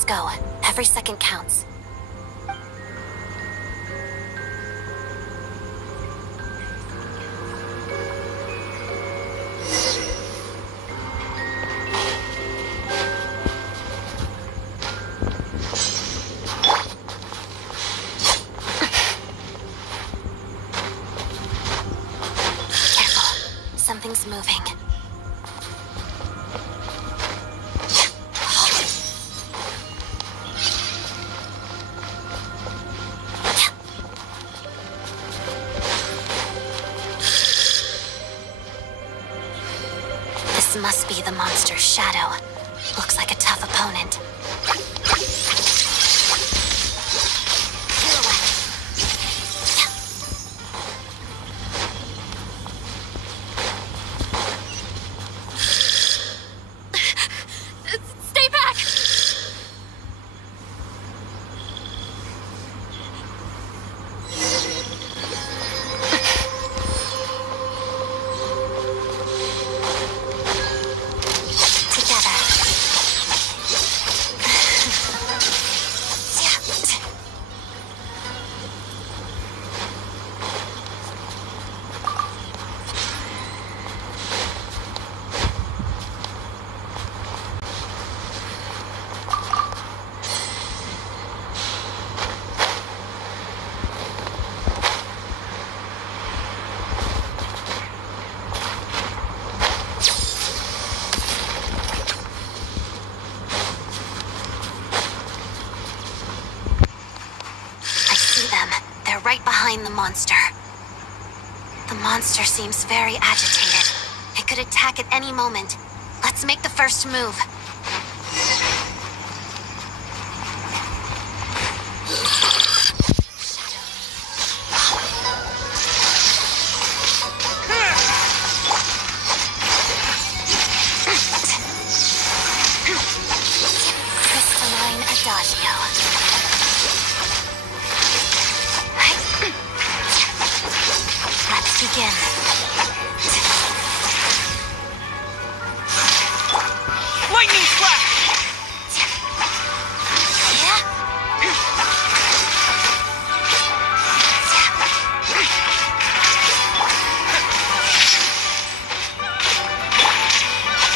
Let's go. Every second counts. Something's moving. This must be the monster's shadow. Looks like a tough opponent. Right behind the monster. The monster seems very agitated. It could attack at any moment. Let's make the first move. Crystalline Adagio. Begin. Lightning flash! Yeah?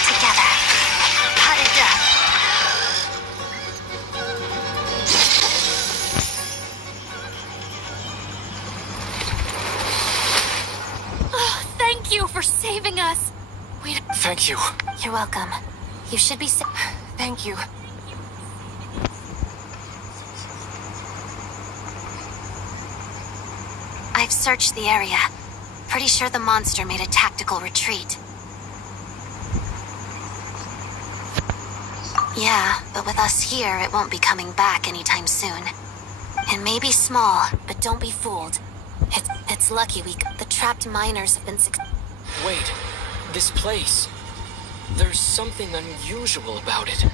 Together. Harada. Thank you for saving us. Thank you. You're welcome. You should be safe. Thank you. I've searched the area. Pretty sure the monster made a tactical retreat. Yeah, but with us here, it won't be coming back anytime soon. It may be small, but don't be fooled. It's lucky the trapped miners have been Wait, this place. There's something unusual about it.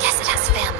Guess it has family.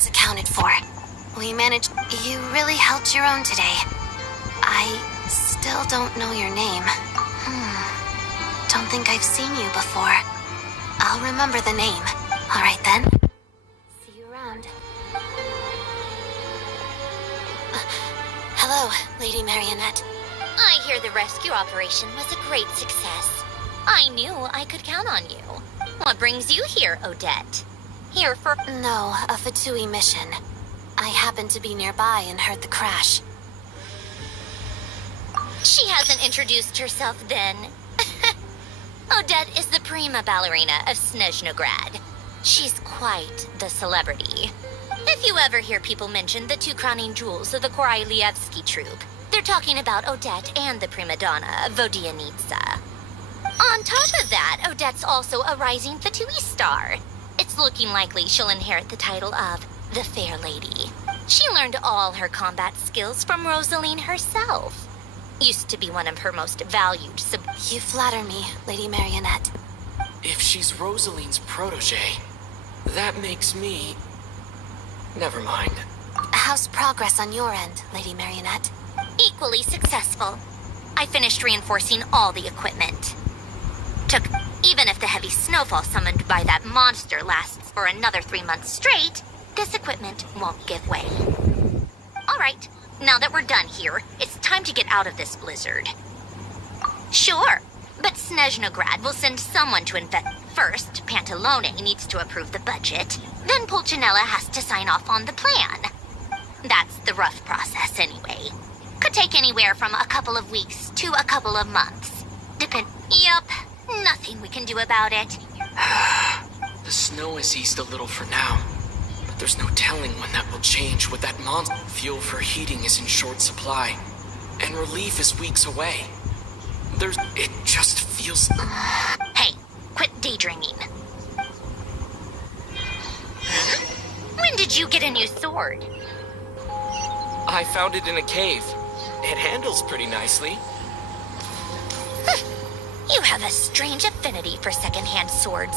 everyone's accounted for. We managed. You really held your own today. I still don't know your name. Don't think I've seen you before. I'll remember the name. All right then. See you around. Hello, Lady Marionette. I hear the rescue operation was a great success. I knew I could count on you. What brings you here, Odette? Here for... No, a Fatui mission. I happened to be nearby and heard the crash. She hasn't introduced herself then. Odette is the prima ballerina of Snezhnograd. She's quite the celebrity. If you ever hear people mention the two crowning jewels of the Korylevsky troupe, they're talking about Odette and the prima donna, Vodianitsa. On top of that, Odette's also a rising Fatui star. It's looking likely she'll inherit the title of the Fair Lady. She learned all her combat skills from Rosaline herself. Used to be one of her most valued You flatter me, Lady Marionette. If she's Rosaline's protege, that makes me... Never mind. How's progress on your end, Lady Marionette? Equally successful. I finished reinforcing all the equipment. Even if the heavy snowfall summoned by that monster lasts for another 3 months straight, this equipment won't give way. All right, now that we're done here, it's time to get out of this blizzard. Sure, but Snezhnograd will send someone to invest. First, Pantalone needs to approve the budget, then Pulcinella has to sign off on the plan. That's the rough process anyway. Could take anywhere from a couple of weeks to a couple of months. Yup, nothing we can do about it. The snow has eased a little for now, but there's no telling when that will change with that monster. Fuel for heating is in short supply, and relief is weeks away. It just feels... Hey, quit daydreaming. When did you get a new sword? I found it in a cave. It handles pretty nicely. You have a strange affinity for secondhand swords.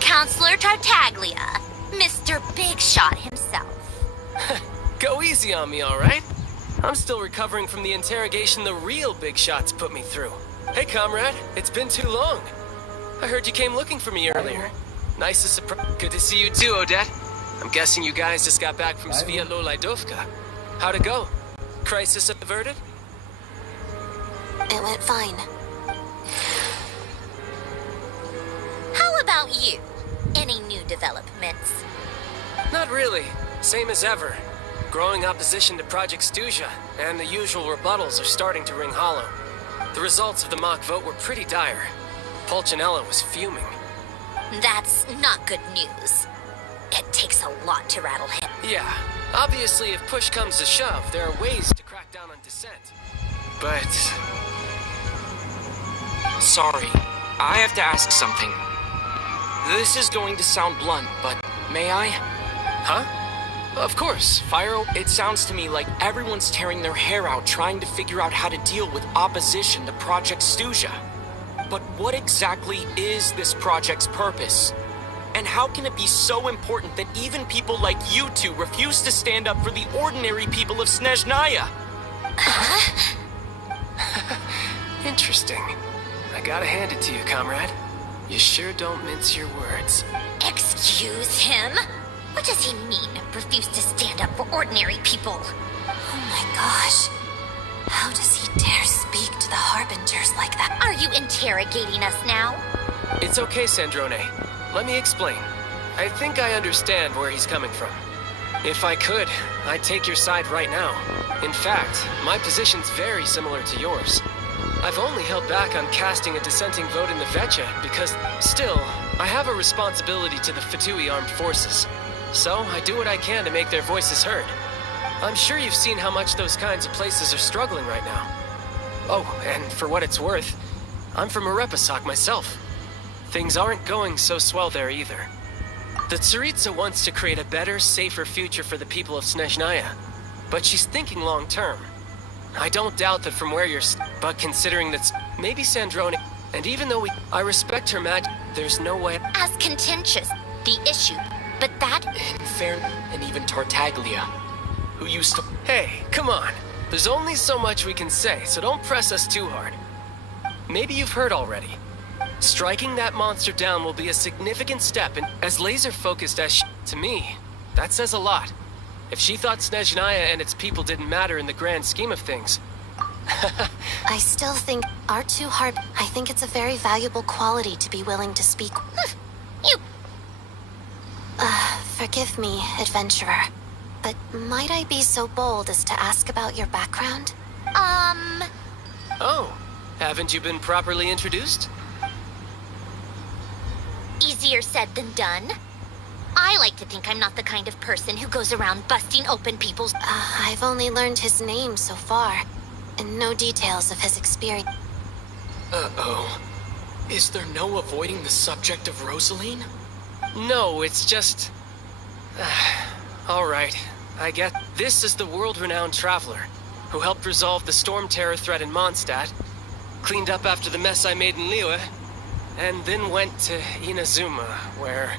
Counselor Tartaglia, Mr. Big Shot himself. Go easy on me, all right? I'm still recovering from the interrogation the real Big Shots put me through. Hey, comrade, it's been too long. I heard you came looking for me earlier. Nice to surprise. Good to see you too, Odette. I'm guessing you guys just got back from Sviatlo-Laidovka. How'd it go? Crisis averted? It went fine. How about you? Any new developments? Not really. Same as ever. Growing opposition to Project Stuja, and the usual rebuttals are starting to ring hollow. The results of the mock vote were pretty dire. Pulcinella was fuming. That's not good news. It takes a lot to rattle him. Yeah, obviously if push comes to shove, there are ways to crack down on dissent. But... Sorry, I have to ask something. This is going to sound blunt, but may I? Huh? Of course, fire. It sounds to me like everyone's tearing their hair out trying to figure out how to deal with opposition to Project Stuja. But what exactly is this project's purpose? And how can it be so important that even people like you two refuse to stand up for the ordinary people of Snezhnaya? Interesting. I gotta hand it to you, comrade. You sure don't mince your words. Excuse him? What does he mean, refuse to stand up for ordinary people? Oh my gosh. How does he dare speak to the Harbingers like that? Are you interrogating us now? It's okay, Sandrone. Let me explain. I think I understand where he's coming from. If I could, I'd take your side right now. In fact, my position's very similar to yours. I've only held back on casting a dissenting vote in the Vecha because, still, I have a responsibility to the Fatui armed forces. So, I do what I can to make their voices heard. I'm sure you've seen how much those kinds of places are struggling right now. Oh, and for what it's worth, I'm from Arepasak myself. Things aren't going so swell there either. The Tsaritsa wants to create a better, safer future for the people of Snezhnaya, but she's thinking long-term. I don't doubt that from where you're but considering that's maybe Sandrone, and even though I respect her there's no way— As contentious, the issue, but that— And fair, and even Tartaglia, who used to— Hey, come on. There's only so much we can say, so don't press us too hard. Maybe you've heard already. Striking that monster down will be a significant step, and as laser-focused as to me, that says a lot. If she thought Snezhnaya and its people didn't matter in the grand scheme of things. I still think I think it's a very valuable quality to be willing to speak. you— Forgive me, adventurer, but might I be so bold as to ask about your background? Oh, haven't you been properly introduced? Easier said than done. I like to think I'm not the kind of person who goes around busting open people's— I've only learned his name so far, and no details of his experience. Uh-oh. Is there no avoiding the subject of Rosaline? No, it's just— Alright, I get— This is the world-renowned traveler, who helped resolve the storm terror threat in Mondstadt, cleaned up after the mess I made in Liyue, and then went to Inazuma, where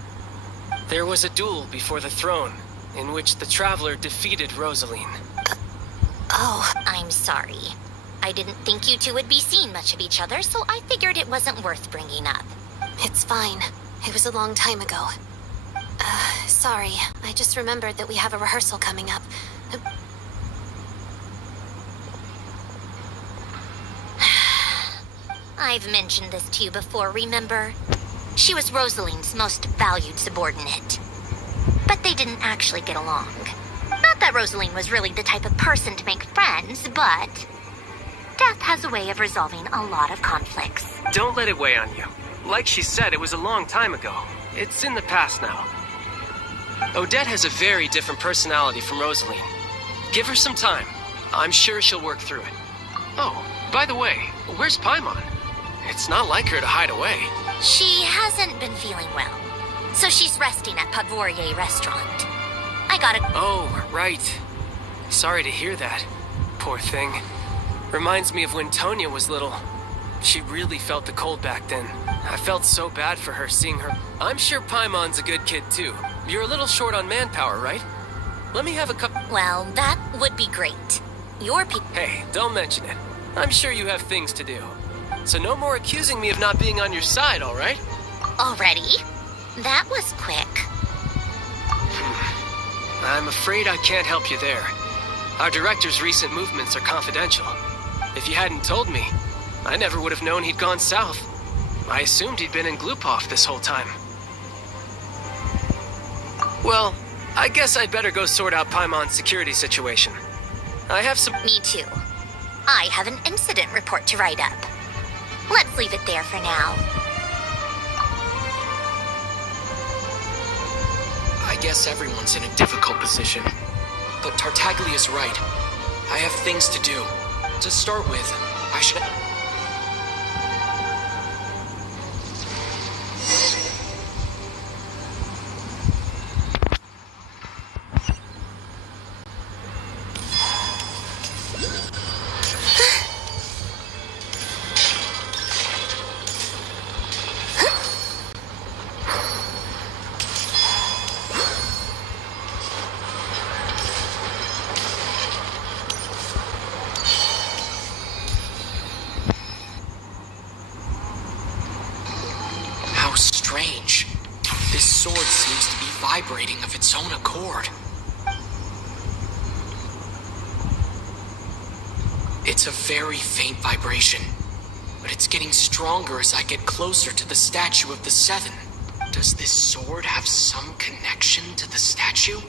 there was a duel before the throne, in which the traveler defeated Rosaline. Oh, I'm sorry. I didn't think you two would be seeing much of each other, so I figured it wasn't worth bringing up. it's fine. It was a long time ago. Sorry, I just remembered that we have a rehearsal coming up. I've mentioned this to you before, remember? She was Rosaline's most valued subordinate. But they didn't actually get along. Not that Rosaline was really the type of person to make friends, but death has a way of resolving a lot of conflicts. Don't let it weigh on you. Like she said, it was a long time ago. It's in the past now. Odette has a very different personality from Rosaline. Give her some time. I'm sure she'll work through it. Oh, by the way, where's Paimon? It's not like her to hide away. She hasn't been feeling well, so she's resting at Podvorier restaurant. I gotta— Oh, right. Sorry to hear that. Poor thing. Reminds me of when Tonya was little. She really felt the cold back then. I felt so bad for her seeing her. I'm sure Paimon's a good kid too. You're a little short on manpower, right? Let me have a cup— Well, that would be great. Your people— Hey, don't mention it. I'm sure you have things to do. So no more accusing me of not being on your side, all right? Already? That was quick. I'm afraid I can't help you there. Our director's recent movements are confidential. If you hadn't told me, I never would have known he'd gone south. I assumed he'd been in Glupov this whole time. Well, I guess I'd better go sort out Paimon's security situation. I have some— Me too. I have an incident report to write up. Let's leave it there for now. I guess everyone's in a difficult position. But Tartaglia's right. I have things to do. To start with, I should— Strange. This sword seems to be vibrating of its own accord. It's a very faint vibration, but it's getting stronger as I get closer to the statue of the Seven. Does this sword have some connection to the statue?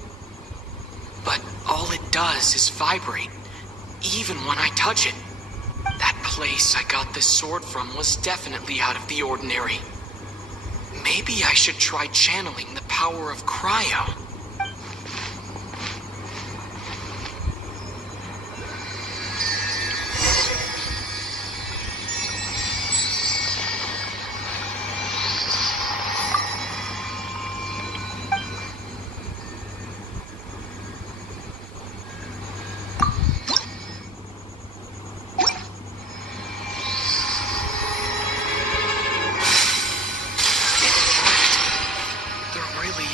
But all it does is vibrate, even when I touch it. That place I got this sword from was definitely out of the ordinary. Maybe I should try channeling the power of cryo.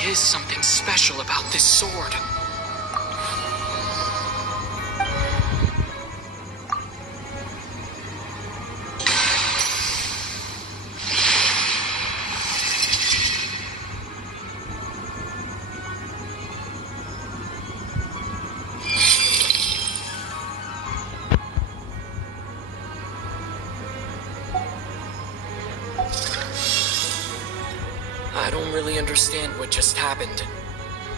Is something special about this sword. I don't really understand what just happened,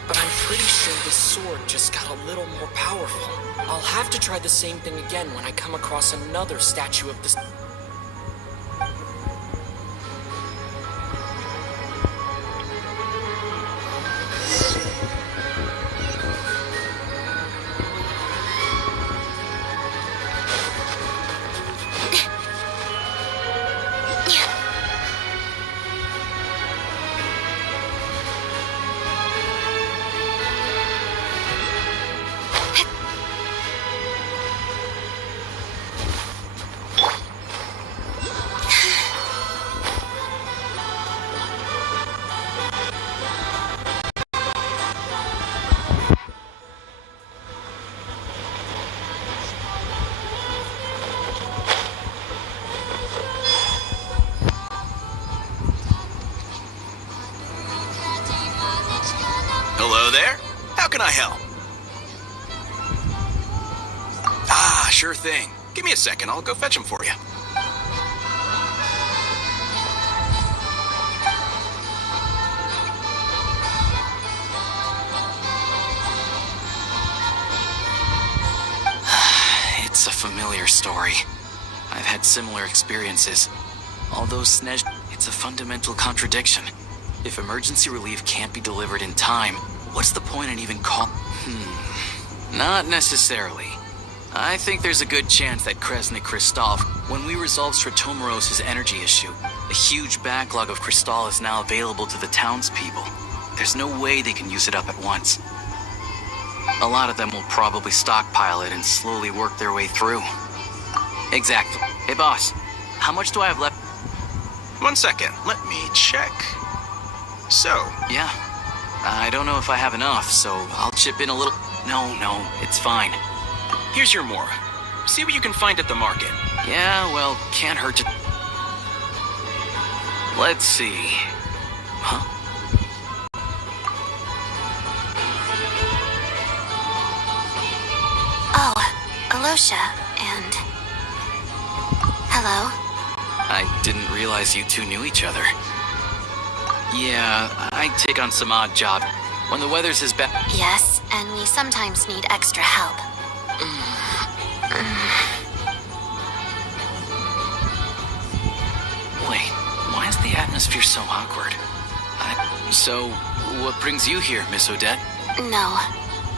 but I'm pretty sure this sword just got a little more powerful. I'll have to try the same thing again when I come across another statue of this. Hello there. How can I help? Ah, sure thing. Give me a second. I'll go fetch him for you. It's a familiar story. I've had similar experiences. Although it's a fundamental contradiction. If emergency relief can't be delivered in time, what's the point in even Not necessarily. I think there's a good chance that Kresnik Kristov, when we resolve Stratomoros's energy issue, a huge backlog of crystal is now available to the townspeople. There's no way they can use it up at once. A lot of them will probably stockpile it and slowly work their way through. Exactly. Hey boss, how much do I have left? 1 second. Let me check. So, Yeah. I don't know if I have enough, so I'll chip in a little. No, it's fine. here's your more. See what you can find at the market. Yeah, well, can't hurt to... Let's see. Huh? Oh, Alosha, and... Hello? I didn't realize you two knew each other. Yeah, I take on some odd job. When the weather's as bad... Yes, and we sometimes need extra help. Wait, why is the atmosphere so awkward? So, what brings you here, Miss Odette? No.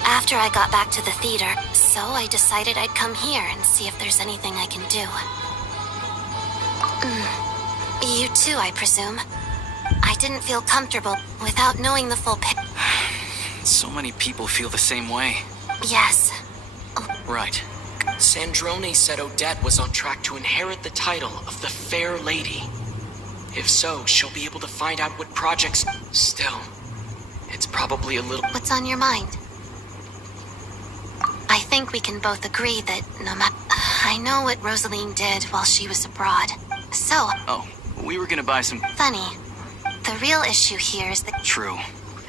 After I got back to the theater, so I decided I'd come here and see if there's anything I can do. You too, I presume. I didn't feel comfortable without knowing the full picture. So many people feel the same way. Yes. Right. Sandrone said Odette was on track to inherit the title of the Fair Lady. If so, she'll be able to find out what projects... Still, it's probably a little... What's on your mind? I think we can both agree that no matter... I know what Rosaline did while she was abroad. So... Oh, we were gonna buy some... Funny. The real issue here is that... True.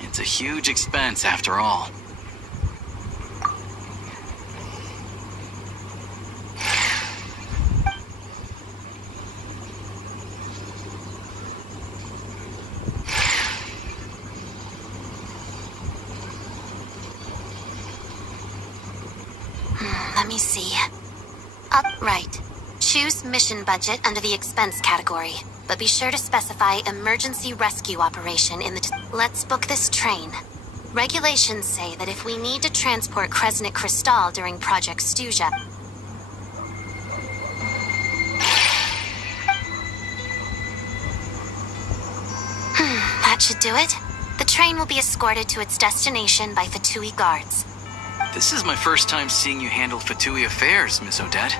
It's a huge expense after all. Let me see. Right. Choose mission budget under the expense category, but be sure to specify emergency rescue operation in the... Let's book this train. Regulations say that if we need to transport Kresnik Crystal during Project Stuja... That should do it. The train will be escorted to its destination by Fatui guards. This is my first time seeing you handle Fatui affairs, Miss Odette.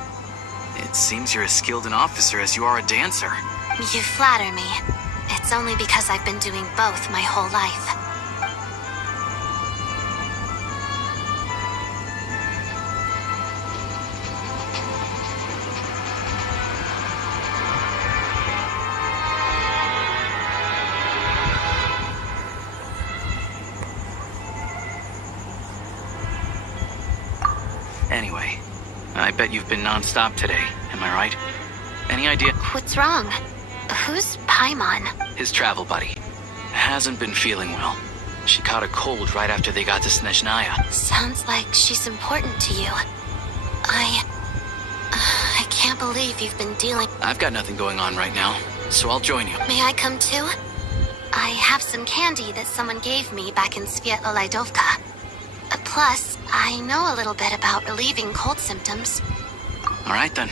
It seems you're as skilled an officer as you are a dancer. You flatter me. It's only because I've been doing both my whole life. Anyway, I bet you've been non-stop today, am I right? Any idea? What's wrong? Who's Paimon? His travel buddy. Hasn't been feeling well. She caught a cold right after they got to Snezhnaya. Sounds like she's important to you. I can't believe you've been dealing... I've got nothing going on right now, so I'll join you. May I come too? I have some candy that someone gave me back in Svietla Laidovka. Plus, I know a little bit about relieving cold symptoms. All right, then.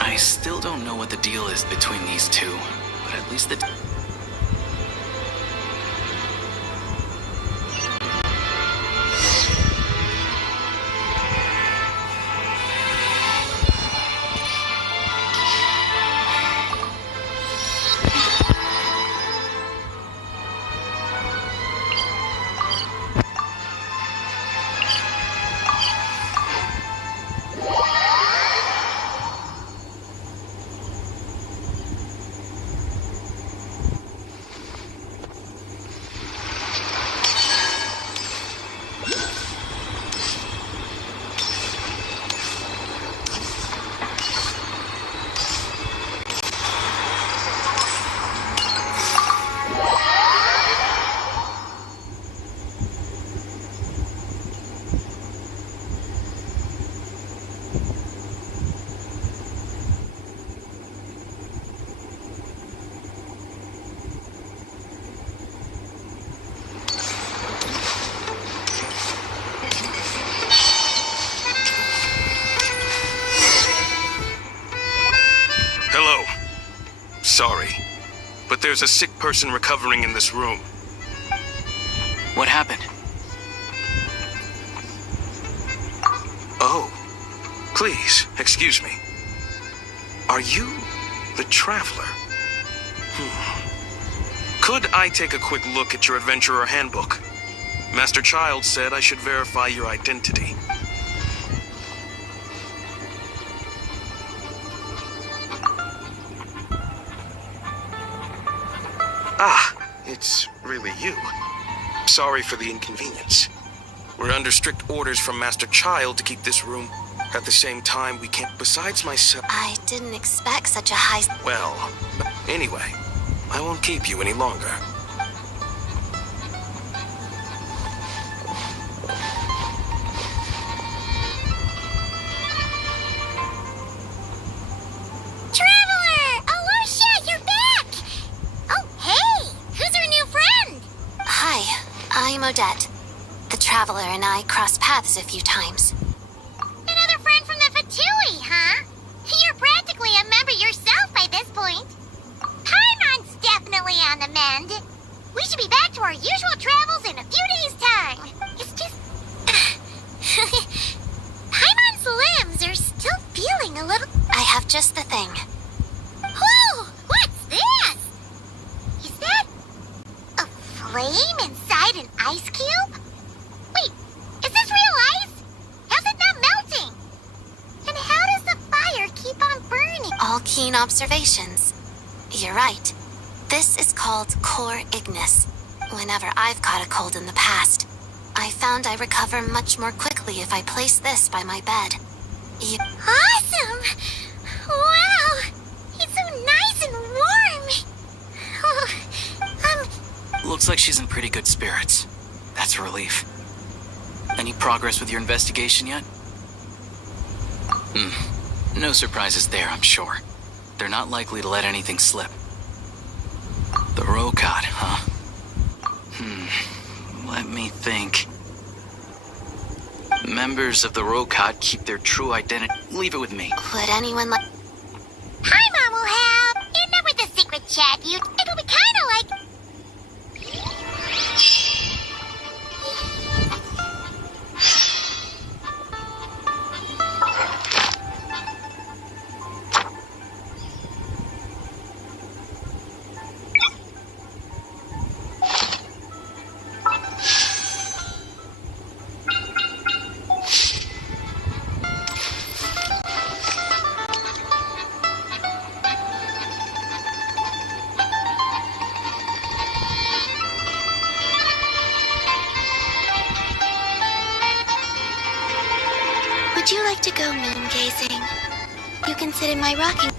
I still don't know what the deal is between these two, but at least the... Sorry, but there's a sick person recovering in this room. What happened? Oh, please, excuse me. Are you the Traveler? Could I take a quick look at your Adventurer Handbook? Master Child said I should verify your identity. Ah, it's really you. Sorry for the inconvenience. We're under strict orders from Master Child to keep this room. At the same time, we can't... Besides myself... I didn't expect such a high... Well, anyway, I won't keep you any longer. I'm Odette. The Traveler and I crossed paths a few times. Another friend from the Fatui, huh? You're practically a member yourself by this point. Paimon's definitely on the mend. We should be back to our usual travels in a few days' time. It's just... Paimon's limbs are still feeling a little... I have just the thing. Whoa! What's this? Is that... a flame inside an ice cube? Wait, is this real ice? How's it not melting? And how does the fire keep on burning? All keen observations. You're right. This is called core ignis. Whenever I've caught a cold in the past, I found I recover much more quickly if I place this by my bed. Awesome! Wow! It's so nice and warm! Looks like she's in pretty good spirits. That's a relief. Any progress with your investigation yet? No surprises there, I'm sure. They're not likely to let anything slip. The Rokot, huh? Let me think. Members of the Rokot keep their true identity. Leave it with me. Would anyone like... Hi, Mom will have. Enough with the secret chat, you. It'll be kind of like... Would you like to go moon gazing? You can sit in my rocking...